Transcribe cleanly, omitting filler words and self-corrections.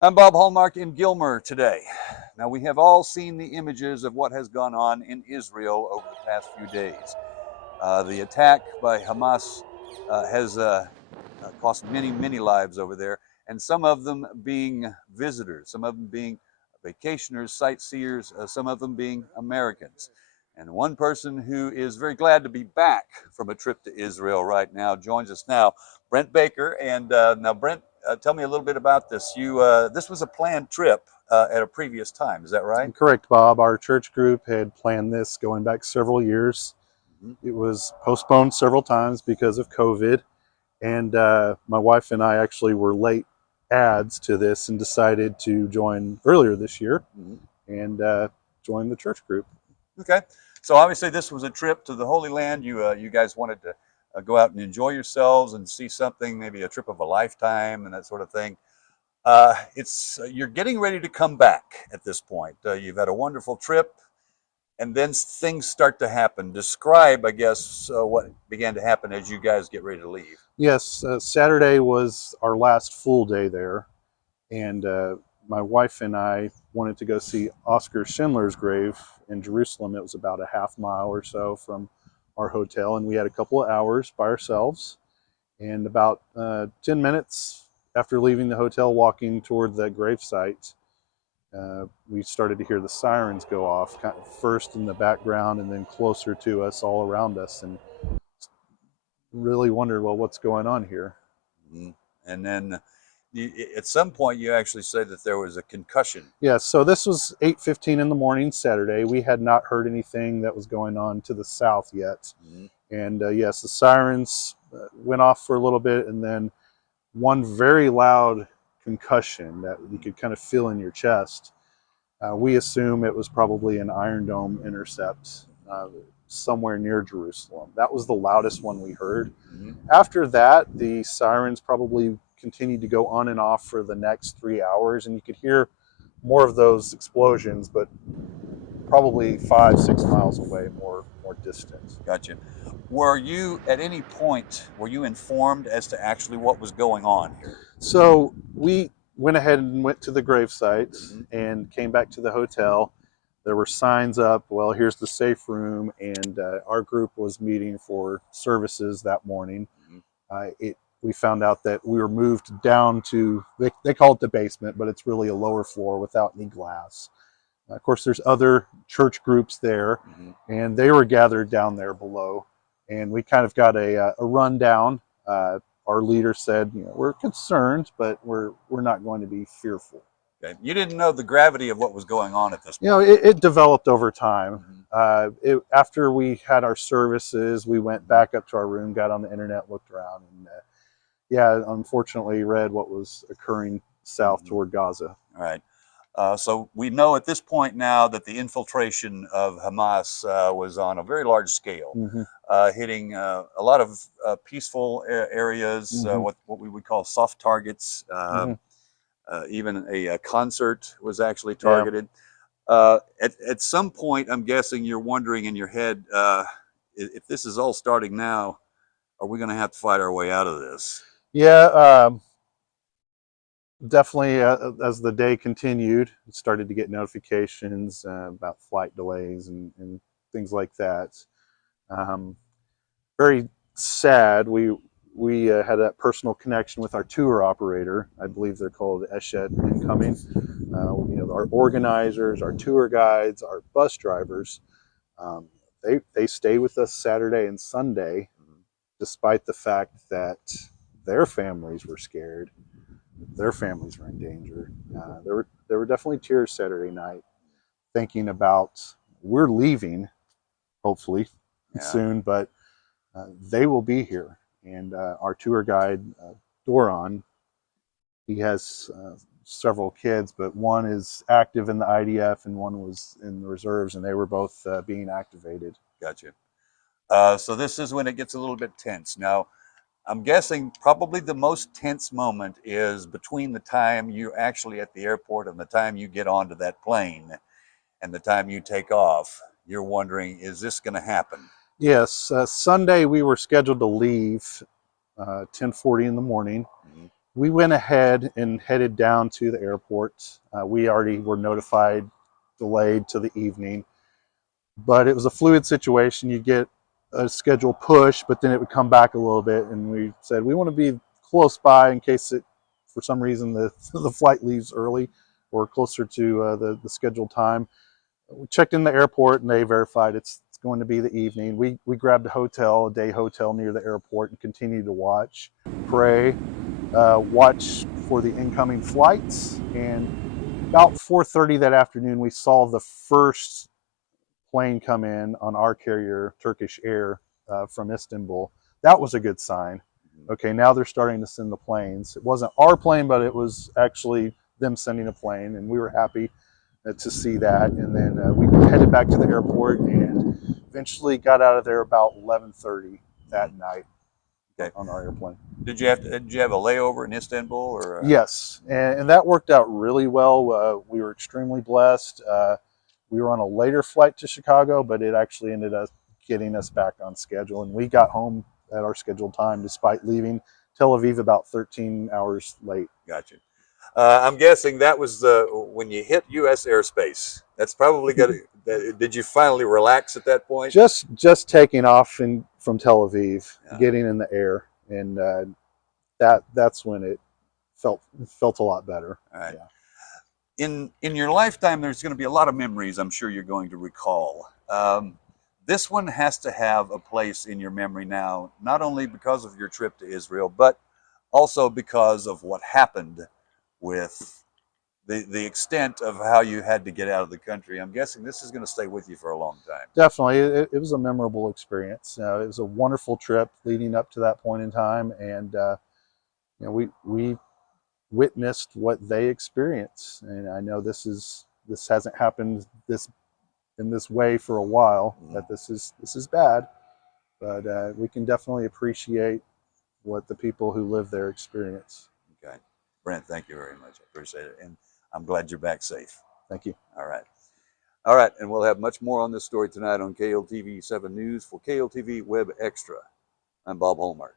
I'm Bob Hallmark in Gilmer today. Now, we have all seen the images of what has gone on in Israel over the past few days. The attack by Hamas has cost many, many lives over there, and some of them being visitors, some of them being vacationers, sightseers, some of them being Americans. And one person who is very glad to be back from a trip to Israel right now joins us now, Brent Baker. And now, Brent, tell me a little bit about this. This was a planned trip at a previous time, is that right? Correct, Bob. Our church group had planned this going back several years. Mhm. It was postponed several times because of COVID. And my wife and I actually were late ads to this and decided to join earlier this year Mhm. and join the church group. Okay. So obviously this was a trip to the Holy Land. You guys wanted to go out and enjoy yourselves and see something, maybe a trip of a lifetime and that sort of thing. It's you're getting ready to come back at this point. You've had a wonderful trip, and then things start to happen. Describe, I guess, what began to happen as you guys get ready to leave. Yes, Saturday was our last full day there. And my wife and I wanted to go see Oscar Schindler's grave in Jerusalem. It was about a half mile or so from our hotel, and we had a couple of hours by ourselves. And about 10 minutes after leaving the hotel, walking toward the gravesite, we started to hear the sirens go off, kind of first in the background and then closer to us, all around us, and really wondered, well, what's going on here? Mhm. And then at some point, you actually said that there was a concussion. Yeah, so this was 8:15 in the morning Saturday. We had not heard anything that was going on to the south yet. Mhm. And yes, the sirens went off for a little bit, and then one very loud concussion that you could kind of feel in your chest. We assume it was probably an Iron Dome intercept somewhere near Jerusalem. That was the loudest one we heard. Mhm. After that, the sirens probably continued to go on and off for the next 3 hours, and you could hear more of those explosions, but probably 5, 6 miles away, more distant. Gotcha. Were you at any point were you informed as to actually what was going on here? So we went ahead and went to the gravesite Mhm. and came back to the hotel. There were signs up. Well, here's the safe room, and our group was meeting for services that morning. Mhm. We found out that we were moved down to they call it the basement, but it's really a lower floor without any glass. Of course, there's other church groups there, Mhm. and they were gathered down there below. And we kind of got a rundown. Our leader said, we're concerned, but we're not going to be fearful. Okay. You didn't know the gravity of what was going on at this You know, point. it developed over time. Mhm. After we had our services, we went back up to our room, got on the internet, looked around, and yeah, unfortunately, read what was occurring south Mhm. toward Gaza. All right. So we know at this point now that the infiltration of Hamas was on a very large scale, Mm-hmm. hitting a lot of peaceful areas, Mm-hmm. what we would call soft targets. Mm-hmm. Even a concert was actually Yeah. targeted. At some point, I'm guessing you're wondering in your head, if this is all starting now, are we going to have to fight our way out of this? Yeah. Definitely, as the day continued, started to get notifications about flight delays and things like that. Um, Very sad. We had that personal connection with our tour operator. I believe they're called Eshet Incoming. Our organizers, our tour guides, our bus drivers. Um, they stay with us Saturday and Sunday, despite the fact that their families were scared, their families were in danger. There were definitely tears Saturday night, thinking about we're leaving, hopefully Yeah, soon, but they will be here. And our tour guide, Doron, he has several kids, but one is active in the IDF and one was in the reserves, and they were both being activated. gotcha. So this is when it gets a little bit tense. Now, I'm guessing probably the most tense moment is between the time you're actually at the airport and the time you get onto that plane and the time you take off. You're wondering, is this going to happen? Yes, Sunday we were scheduled to leave 10:40 in the morning. Mhm. we went ahead and headed down to the airport. We already were notified, delayed to the evening, but it was a fluid situation. You'd get a schedule push, but then it would come back a little bit, and we said we want to be close by in case it, for some reason, the flight leaves early or closer to the scheduled time. We checked in the airport, and they verified it's going to be the evening. We grabbed a day hotel near the airport, and continued to watch, pray, watch for the incoming flights. And about 4:30 that afternoon, we saw the first plane come in on our carrier, Turkish Air, from Istanbul. That was a good sign. Okay, now they're starting to send the planes. It wasn't our plane, but it was actually them sending a plane, and we were happy to see that. And then we headed back to the airport and eventually got out of there about 11:30 that night. Okay. On our airplane. Did you have a layover in Istanbul, or? Yes, and that worked out really well. We were extremely blessed. We were on a later flight to Chicago, but it actually ended up getting us back on schedule, and we got home at our scheduled time despite leaving Tel Aviv about 13 hours late. Gotcha. I'm guessing that was when you hit U.S. airspace. That's probably good. Did you finally relax at that point? Just taking off from Tel Aviv, getting in the air, and that's when it felt a lot better. All right. Yeah. In your lifetime, there's going to be a lot of memories I'm sure you're going to recall. This one has to have a place in your memory now, not only because of your trip to Israel, but also because of what happened with the extent of how you had to get out of the country. I'm guessing this is going to stay with you for a long time. Definitely. It was a memorable experience. It was a wonderful trip leading up to that point in time, and we witnessed what they experienced. And I know this hasn't happened in this way for a while. That this is bad, but we can definitely appreciate what the people who live there experience. Okay, Brent, thank you very much. I appreciate it, and I'm glad you're back safe. Thank you. All right, and we'll have much more on this story tonight on KLTV 7 News. For KLTV Web Extra, I'm Bob Hallmark.